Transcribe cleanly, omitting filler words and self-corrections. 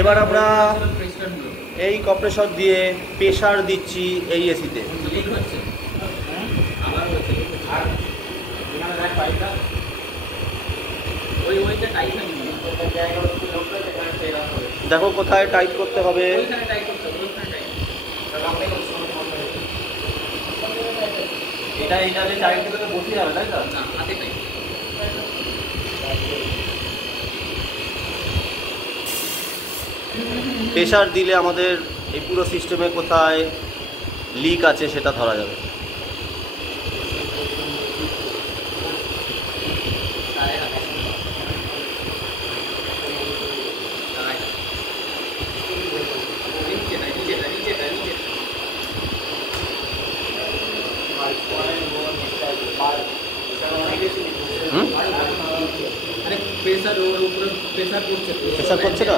এবার আমরা এই কম্প্রেসর দিয়ে প্রেসার দিচ্ছি এই এসিতে। দেখো কোথায় টাইট করতে হবে। প্রেসার দিলে আমাদের এই পুরো সিস্টেমে কোথায় লিক আছে সেটা ধরা যাবে। প্রেসার করছে না।